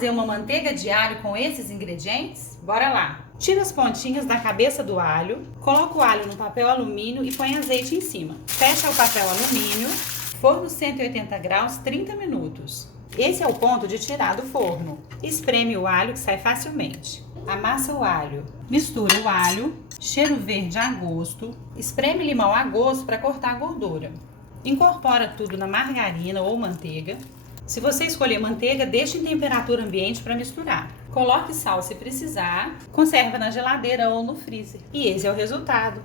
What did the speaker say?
fazer uma manteiga de alho com esses ingredientes? Bora lá! Tira as pontinhas da cabeça do alho, coloca o alho no papel alumínio e põe azeite em cima. Fecha o papel alumínio, forno 180 graus, 30 minutos. Esse é o ponto de tirar do forno. Espreme o alho que sai facilmente. Amassa o alho, mistura o alho, cheiro verde a gosto, espreme limão a gosto para cortar a gordura. Incorpora tudo na margarina ou manteiga. Se você escolher manteiga, deixe em temperatura ambiente para misturar. Coloque sal se precisar, conserva na geladeira ou no freezer. E esse é o resultado.